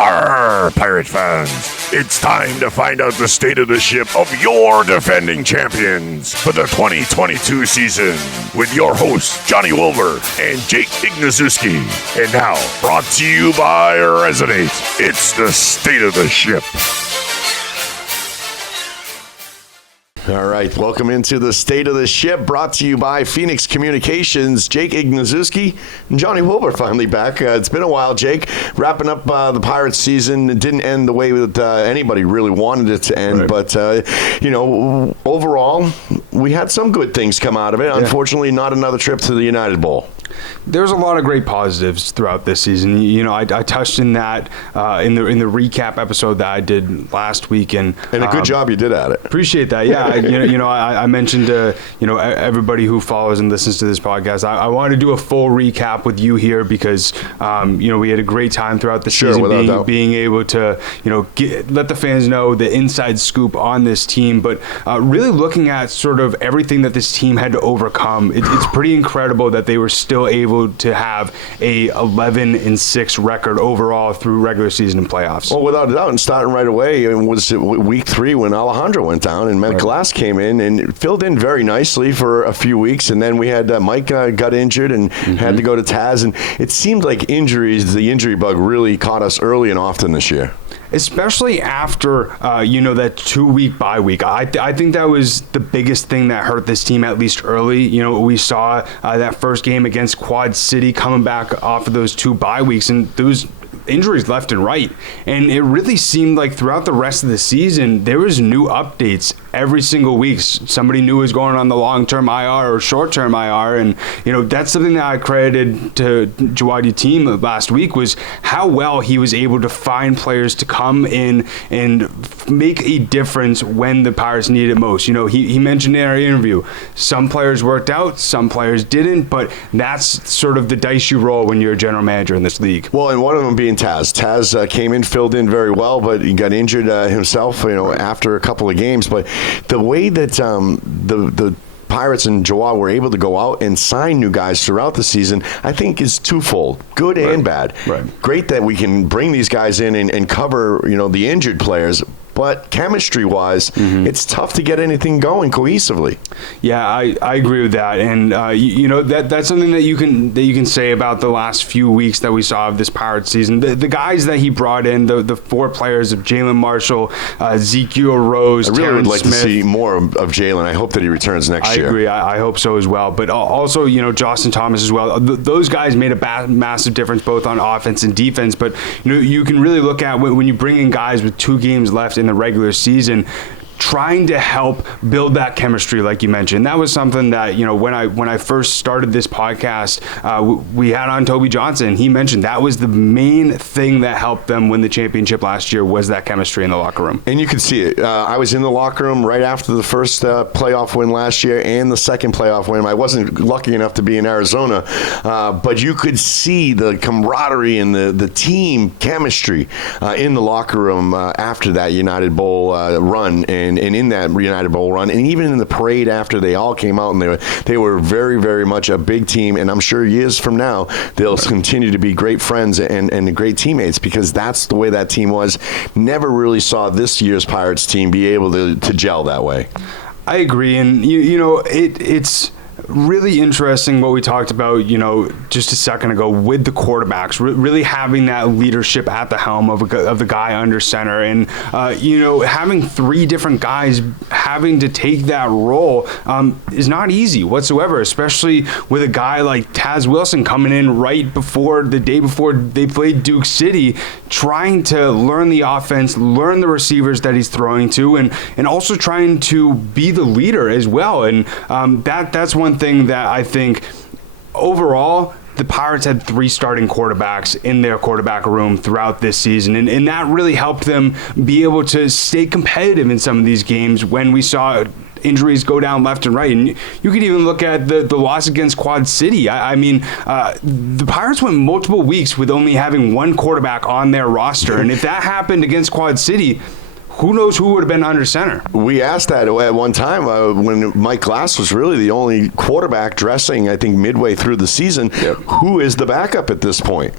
Arr, Pirate fans, it's time to find out the state of the ship of your defending champions for the 2022 season with your hosts, Johnny Wilbur and Jake Ignaszewski. And now, brought to you by Resonate, it's the state of the ship. All right, welcome into the State of the Ship, brought to you by Phoenix Communications. Jake Ignaszewski and Johnny Wilbur finally back. It's been a while, Jake. Wrapping up the Pirates season. It didn't end the way that anybody really wanted it to end, right. But, overall, we had some good things come out of it. Yeah. Unfortunately, not another trip to the United Bowl. There's a lot of great positives throughout this season. You know, I touched in that in the recap episode that I did last week, and a good job you did at it. Appreciate that. Yeah, I mentioned to everybody who follows and listens to this podcast, I wanted to do a full recap with you here because we had a great time throughout the season, being able to let the fans know the inside scoop on this team, but really looking at sort of everything that this team had to overcome. It's pretty incredible that they were still able to have a 11-6 record overall through regular season and playoffs. Well, without a doubt, and starting right away, it was week 3 when Alejandro went down and Matt Glass came in and filled in very nicely for a few weeks, and then we had Mike got injured and had to go to Taz, and it seemed like the injury bug really caught us early and often this year. Especially after, that 2-week bye week. I think that was the biggest thing that hurt this team, at least early. We saw that first game against Quad City coming back off of those 2 bye weeks, and those injuries left and right. And it really seemed like throughout the rest of the season, there was new updates every single week. Somebody new was going on the long-term IR or short-term IR. And, that's something that I credited to Jawadi team last week was how well he was able to find players to come in and make a difference when the Pirates needed it most. He mentioned in our interview, some players worked out, some players didn't, but that's sort of the dice you roll when you're a general manager in this league. Well, and one of them being Taz. Taz came in, filled in very well, but he got injured himself, after a couple of games. But the way that the Pirates and Joao were able to go out and sign new guys throughout the season, I think is twofold, good and bad. Right. Great that we can bring these guys in and cover, the injured players. But chemistry-wise, it's tough to get anything going cohesively. Yeah, I agree with that, and that's something that you can say about the last few weeks that we saw of this Pirates season. The guys that he brought in, the 4 players of Jalen Marshall, Ezekiel Rose, I really Terrence would like Smith. to see more of Jalen. I hope that he returns next year. I agree. I hope so as well. But also, Justin Thomas as well. Those guys made a massive difference both on offense and defense. But you can really look at when you bring in guys with 2 games left in the regular season, trying to help build that chemistry, like you mentioned. That was something that, when I first started this podcast, we had on Toby Johnson. He mentioned that was the main thing that helped them win the championship last year was that chemistry in the locker room. And you could see it. I was in the locker room right after the first playoff win last year and the second playoff win. I wasn't lucky enough to be in Arizona, but you could see the camaraderie and the team chemistry in the locker room after that United Bowl run. And in that United Bowl run, and even in the parade after they all came out, and they were very, very much a big team, and I'm sure years from now, they'll continue to be great friends and great teammates, because that's the way that team was. Never really saw this year's Pirates team be able to gel that way. I agree, and it's really interesting what we talked about, just a second ago with the quarterbacks, really having that leadership at the helm of the guy under center, and having 3 different guys having to take that role is not easy whatsoever, especially with a guy like Taz Wilson coming in right before the day before they played Duke City, trying to learn the offense, learn the receivers that he's throwing to, and also trying to be the leader as well. And that's one thing that I think overall the Pirates had 3 starting quarterbacks in their quarterback room throughout this season, and that really helped them be able to stay competitive in some of these games when we saw injuries go down left and right. And you could even look at the loss against Quad City. The Pirates went multiple weeks with only having 1 quarterback on their roster, and if that happened against Quad City, who knows who would have been under center? We asked that at one time when Mike Glass was really the only quarterback dressing, I think, midway through the season. Yep. Who is the backup at this point?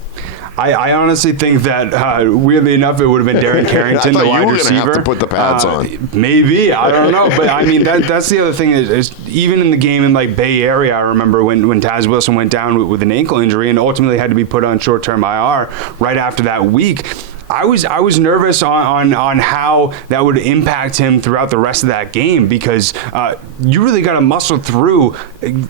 I honestly think that, weirdly enough, it would have been Darren Carrington, the wide receiver. I thought you were going to have to put the pads on. Maybe. I don't know. But, I mean, that's the other thing is even in the game in, like, Bay Area, I remember when Taz Wilson went down with an ankle injury and ultimately had to be put on short-term IR right after that week. I was nervous on how that would impact him throughout the rest of that game because you really got to muscle through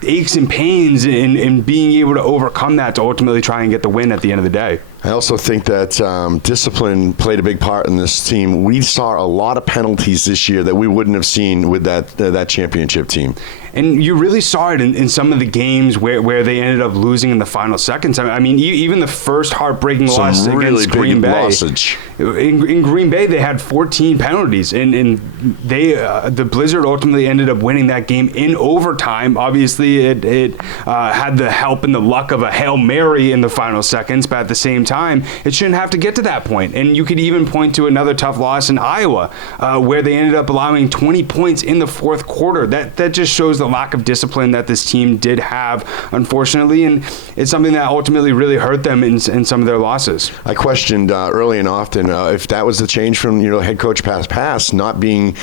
aches and pains and being able to overcome that to ultimately try and get the win at the end of the day. I also think that discipline played a big part in this team. We saw a lot of penalties this year that we wouldn't have seen with that championship team. And you really saw it in some of the games where they ended up losing in the final seconds. I mean, even the first heartbreaking loss against Green Bay. In Green Bay, they had 14 penalties, and the Blizzard ultimately ended up winning that game in overtime. Obviously, it had the help and the luck of a Hail Mary in the final seconds, but at the same time, it shouldn't have to get to that point. And you could even point to another tough loss in Iowa, where they ended up allowing 20 points in the fourth quarter. That just shows the lack of discipline that this team did have, unfortunately, and it's something that ultimately really hurt them in some of their losses. I questioned early and often if that was the change from head coach pass not being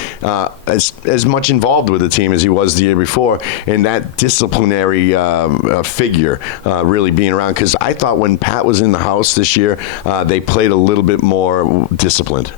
as much involved with the team as he was the year before, and that disciplinary figure really being around. Because I thought when Pat was in the house this year, they played a little bit more disciplined.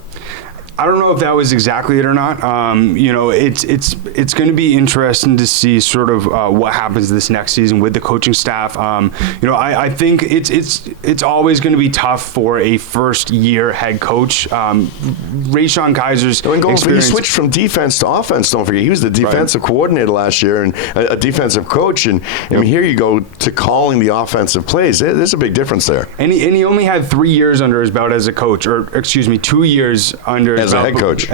I don't know if that was exactly it or not. It's going to be interesting to see sort of what happens this next season with the coaching staff. I think it's always going to be tough for a first year head coach. Rayshon Kaiser's experience. He switched from defense to offense. Don't forget, he was the defensive coordinator last year and a defensive coach. And I mean, here you go to calling the offensive plays. There's a big difference there. And he only had 3 years under his belt as a coach, or 2 years under his as a head coach.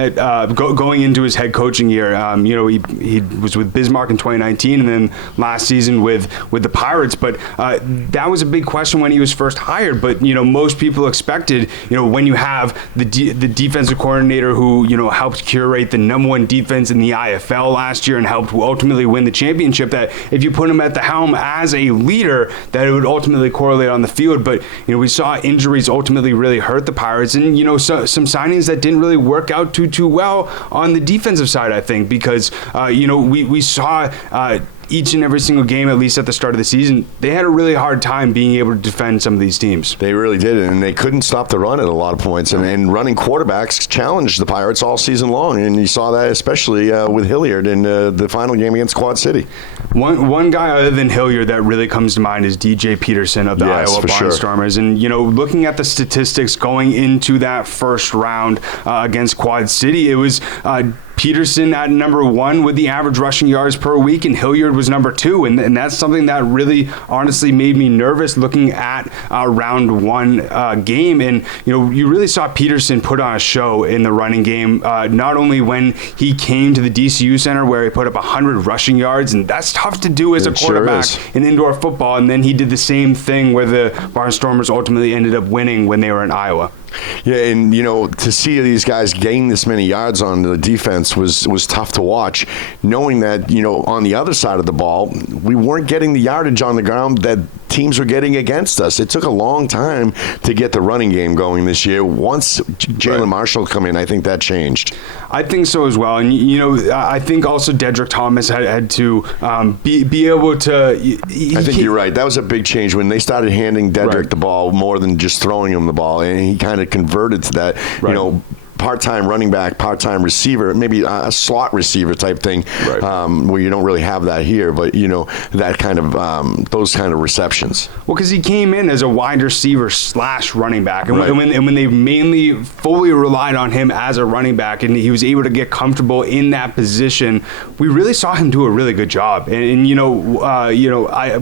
Going into his head coaching year, he was with Bismarck in 2019, and then last season with the Pirates. But that was a big question when he was first hired. But most people expected, when you have the defensive coordinator who helped curate the #1 defense in the IFL last year and helped ultimately win the championship, that if you put him at the helm as a leader, that it would ultimately correlate on the field. But we saw injuries ultimately really hurt the Pirates, and some signings that didn't really work out too well on the defensive side, I think, because we saw each and every single game, at least at the start of the season, they had a really hard time being able to defend some of these teams. They really did, and they couldn't stop the run at a lot of points. And running quarterbacks challenged the Pirates all season long, and you saw that especially with Hilliard in the final game against Quad City. One guy other than Hilliard that really comes to mind is DJ Peterson of the Iowa Barnstormers. Sure. And, looking at the statistics going into that first round against Quad City, it was Peterson at #1 with the average rushing yards per week, and Hilliard was #2, and that's something that really honestly made me nervous looking at round one game. And you really saw Peterson put on a show in the running game, not only when he came to the DCU Center where he put up 100 rushing yards, and that's tough to do as a quarterback in indoor football, and then he did the same thing where the Barnstormers ultimately ended up winning when they were in Iowa. Yeah, and to see these guys gain this many yards on the defense was tough to watch, knowing that on the other side of the ball we weren't getting the yardage on the ground that teams were getting against us. It took a long time to get the running game going this year. Once Jalen Marshall come in, I think that changed. I think so as well, and I think also Dedrick Thomas had to be able to. I think you're right. That was a big change when they started handing Dedrick the ball more than just throwing him the ball, and he kind of converted to that. Part-time running back, part-time receiver, maybe a slot receiver type thing, where you don't really have that here, but that kind of those kind of receptions. Well, because he came in as a wide receiver / running back, and when they mainly fully relied on him as a running back, and he was able to get comfortable in that position, we really saw him do a really good job. And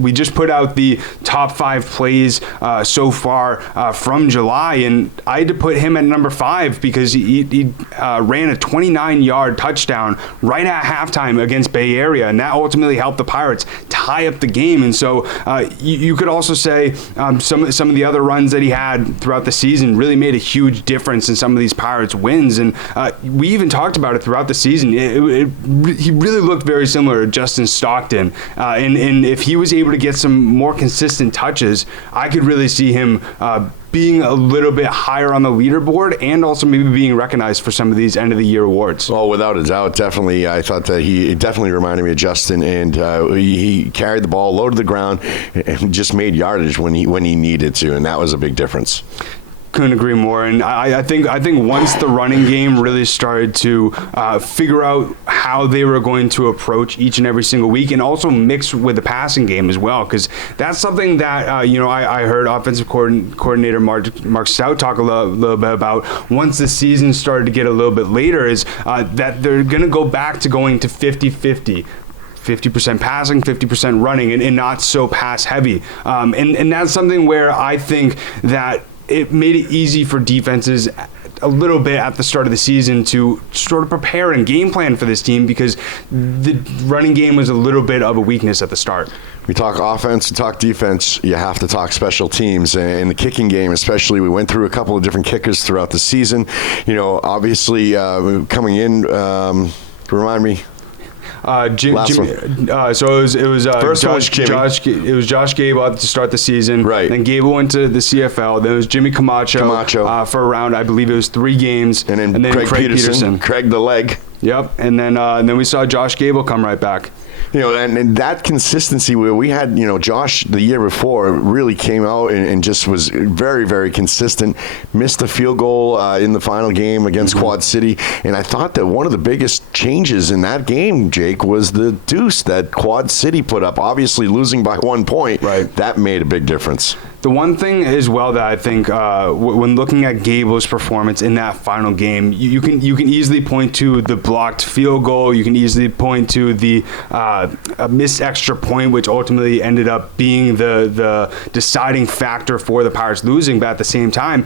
we just put out the top 5 plays so far from July, and I had to put him at #5 because he ran a 29-yard touchdown right at halftime against Bay Area, and that ultimately helped the Pirates tie up the game. And so you could also say some of the other runs that he had throughout the season really made a huge difference in some of these Pirates wins. And we even talked about it throughout the season. He really looked very similar to Justin Stockton, and if he was able to get some more consistent touches, I could really see him being a little bit higher on the leaderboard and also maybe being recognized for some of these end of the year awards. Well, without a doubt, definitely. I thought that he definitely reminded me of Justin, and he carried the ball, low to the ground, and just made yardage when he needed to, and that was a big difference. Couldn't agree more, and I think once the running game really started to figure out how they were going to approach each and every single week, and also mix with the passing game as well, because that's something that I heard offensive coordinator Mark Stout talk a little bit about once the season started to get a little bit later, is that they're going to go back to going to 50-50. 50% passing, 50% running, and not so pass heavy, and that's something where I think that it made it easy for defenses a little bit at the start of the season to sort of prepare and game plan for this team, because the running game was a little bit of a weakness at the start. We talk offense, we talk defense, you have to talk special teams. And the kicking game especially, we went through a couple of different kickers throughout the season. Obviously coming in, remind me. Jimmy. So it was first Josh Gable to start the season. Right. Then Gable went to the CFL. Then it was Jimmy Camacho. For around, I believe it was 3 games. And then Craig Peterson. Craig the leg. Yep. And then we saw Josh Gable come right back. And that consistency where we had, Josh the year before really came out and just was very, very consistent. Missed a field goal in the final game against Quad City. And I thought that one of the biggest changes in that game, Jake, was the deuce that Quad City put up. Obviously losing by 1 point. Right. That made a big difference. The one thing as well that I think when looking at Gable's performance in that final game, you can easily point to the blocked field goal. You can easily point to the missed extra point, which ultimately ended up being the deciding factor for the Pirates losing. But at the same time,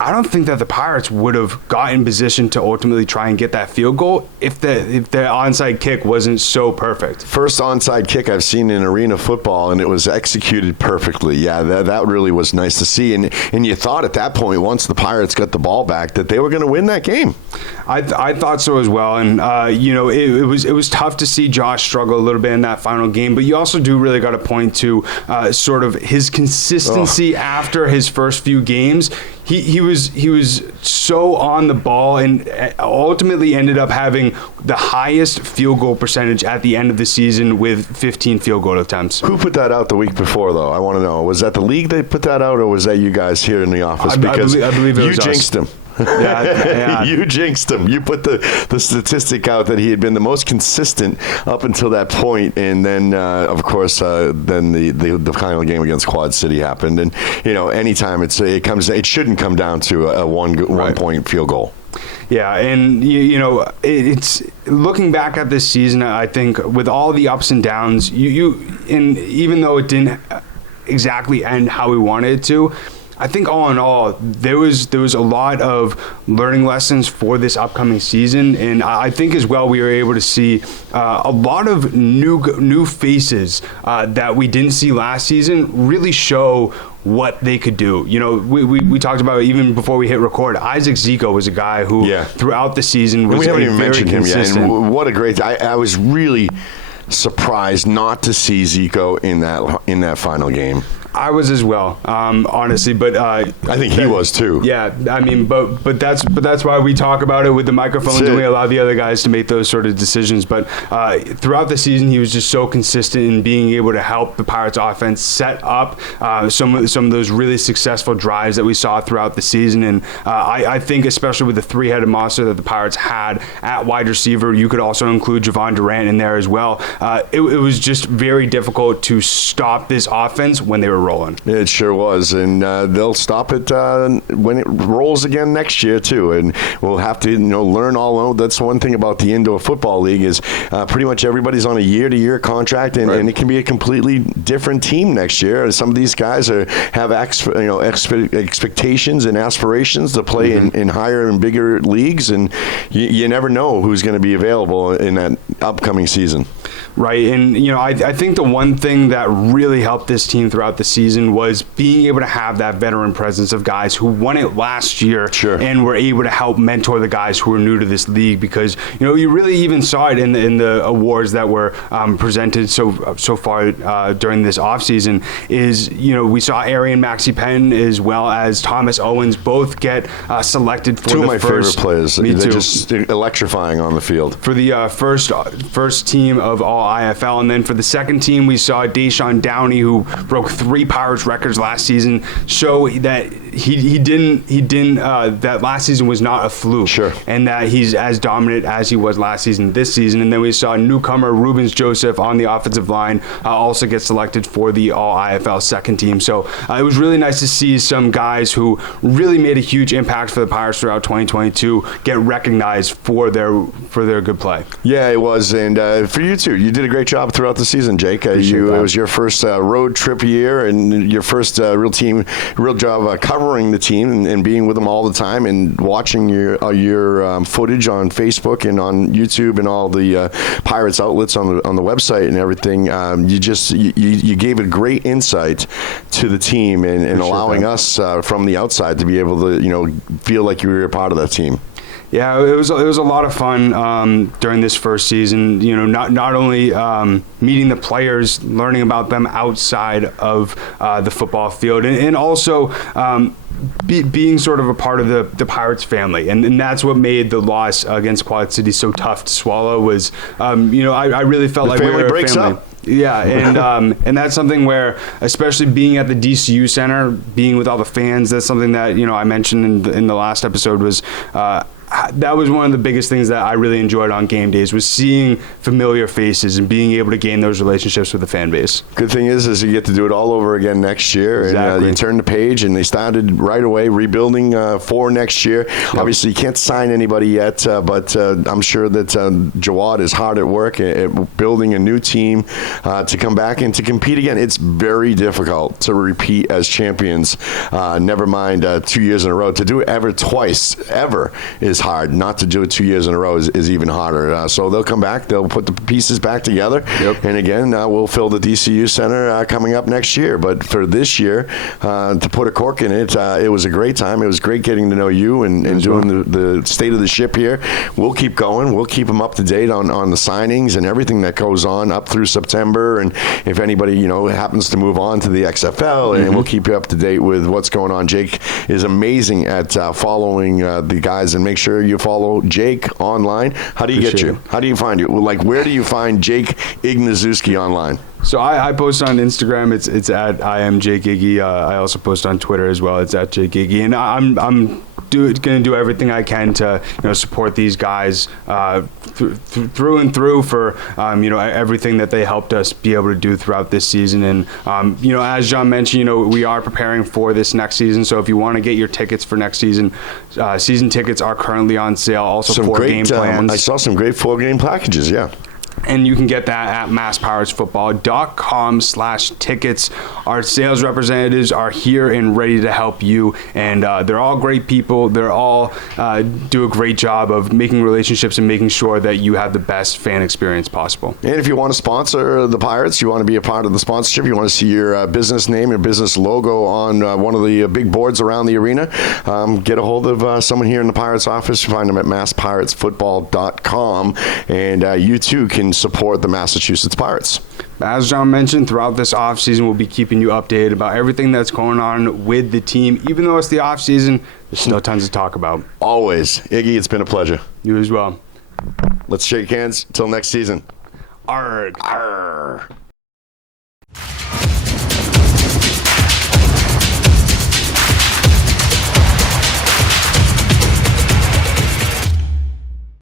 I don't think that the Pirates would have got in position to ultimately try and get that field goal if the onside kick wasn't so perfect. First onside kick I've seen in arena football, and it was executed perfectly. Yeah, that really was nice to see. And you thought at that point, once the Pirates got the ball back, that they were going to win that game. I thought so as well, and it was tough to see Josh struggle a little bit in that final game. But you also do really got to point to sort of his consistency after his first few games. He was so on the ball and ultimately ended up having the highest field goal percentage at the end of the season with 15 field goal attempts. Who put that out the week before, though? I want to know. Was that the league that put that out, or was that you guys here in the office? Because I believe it was you jinxed him. Yeah. You jinxed him. You put the statistic out that he had been the most consistent up until that point, and then of course then the final game against Quad City happened, and anytime it shouldn't come down to a one point field goal. Yeah, and it's looking back at this season, I think with all the ups and downs, and even though it didn't exactly end how we wanted it to, I think all in all, there was a lot of learning lessons for this upcoming season, and I think as well we were able to see a lot of new faces that we didn't see last season really show what they could do. We talked about even before we hit record. Isaac Zico was a guy who throughout the season was we haven't even very mentioned consistent. Him yet. And what a great! I was really surprised not to see Zico in that final game. I was as well, honestly, but I think he was too. Yeah, I mean, but that's why we talk about it with the microphones, and we allow the other guys to make those sort of decisions. But throughout the season, he was just so consistent in being able to help the Pirates offense set up some of those really successful drives that we saw throughout the season. And I think especially with the three-headed monster that the Pirates had at wide receiver, you could also include Javon Durant in there as well. It was just very difficult to stop this offense when they were rolling. It sure was, and they'll stop it when it rolls again next year too. And we'll have to learn all. That's one thing about the indoor football league is pretty much everybody's on a year-to-year contract, and it can be a completely different team next year. Some of these guys have expectations and aspirations to play in higher and bigger leagues, and you never know who's going to be available in upcoming season. Right, and I think the one thing that really helped this team throughout the season was being able to have that veteran presence of guys who won it last year and were able to help mentor the guys who are new to this league, because you really even saw it in the awards that were presented so far during this offseason. Is we saw Arian Maxey Penn as well as Thomas Owens both get selected for two the of my first favorite players. Me They're too. just electrifying on the field For the first team of all IFL, and then for the second team, we saw Deshaun Downey, who broke 3 Pirates records last season, show that he didn't that last season was not a fluke, and that he's as dominant as he was last season this season. And then we saw newcomer Rubens Joseph on the offensive line also get selected for the all IFL second team. So it was really nice to see some guys who really made a huge impact for the Pirates throughout 2022 get recognized for their good play. Yeah, it was, and for you too. You did a great job throughout the season, Jake. It was your first road trip year and your first real job covering the team and being with them all the time and watching your footage on Facebook and on YouTube and all the Pirates outlets on the website and everything. You gave a great insight to the team and allowing us from the outside to be able to feel like you were a part of that team. Yeah, it was a lot of fun during this first season. Not only meeting the players, learning about them outside of the football field, and also being sort of a part of the Pirates family, and that's what made the loss against Quad City so tough to swallow. Was I really felt like we were a family. Up. Yeah, and that's something where, especially being at the DCU Center, being with all the fans, that's something that I mentioned in the last episode was. That was one of the biggest things that I really enjoyed on game days, was seeing familiar faces and being able to gain those relationships with the fan base. Good thing is you get to do it all over again next year. Exactly. And you turn the page, and they started right away rebuilding for next year. Yep. Obviously, you can't sign anybody yet, but I'm sure that Jawad is hard at work at building a new team to come back and to compete again. It's very difficult to repeat as champions, never mind 2 years in a row. To do it ever twice, is hard. Not to do it 2 years in a row is even harder. So they'll come back. They'll put the pieces back together. Yep. And again, we'll fill the DCU Center coming up next year. But for this year, to put a cork in it, it was a great time. It was great getting to know you and doing the state of the ship here. We'll keep going. We'll keep them up to date on the signings and everything that goes on up through September. And if anybody, happens to move on to the XFL, and we'll keep you up to date with what's going on. Jake is amazing at following the guys, and make sure you follow Jake online. How do you get you? How do you find you? Like, where do you find Jake Ignaszewski online? So I post on Instagram. It's at I am Jake Iggy. I also post on Twitter as well. It's at Jake Iggy, and I'm going to do everything I can to support these guys through and through for everything that they helped us be able to do throughout this season. And as John mentioned, we are preparing for this next season. So if you want to get your tickets for next season, season tickets are currently on sale. Also, some 4-game plans. I saw some great 4-game packages. Yeah. And you can get that at masspiratsfootball.com/tickets. Our sales representatives are here and ready to help you. And they're all great people. They're all do a great job of making relationships and making sure that you have the best fan experience possible. And if you want to sponsor the Pirates, you want to be a part of the sponsorship, you want to see your business name and business logo on one of the big boards around the arena, get a hold of someone here in the Pirates office. Find them at masspiratsfootball.com. And you too can support the Massachusetts Pirates. As John mentioned, throughout this offseason, we'll be keeping you updated about everything that's going on with the team. Even though it's the offseason, there's still tons to talk about. Always. Iggy, it's been a pleasure. You as well. Let's shake hands. Till next season. Arg. Arr.